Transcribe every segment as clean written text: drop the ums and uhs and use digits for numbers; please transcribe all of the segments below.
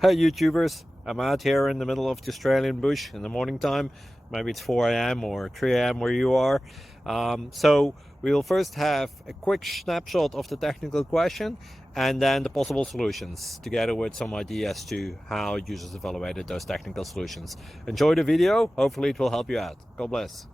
Hey YouTubers, I'm out here in the middle of the Australian bush in the morning time. Maybe it's 4 a.m. or 3 a.m. where you are. So we will first have a quick snapshot of the technical question and then the possible solutions, together with some ideas to how users evaluated those technical solutions. Enjoy the video, hopefully it will help you out. God bless.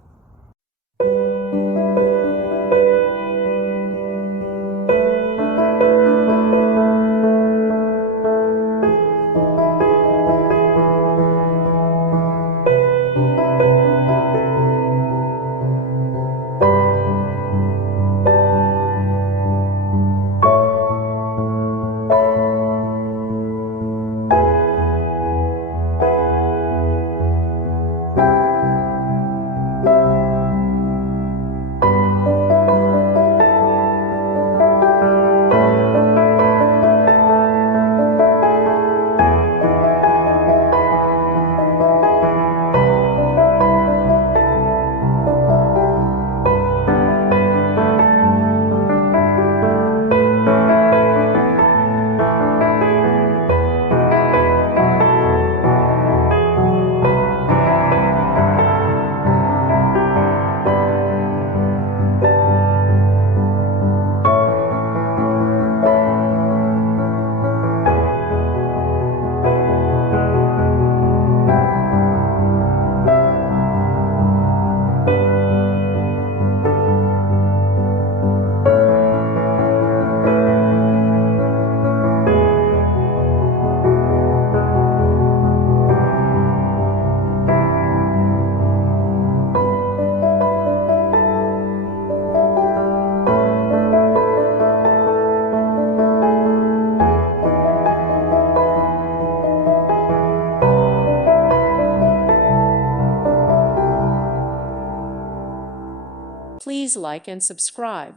Please like and subscribe.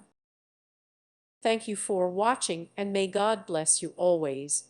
Thank you for watching, and may God bless you always.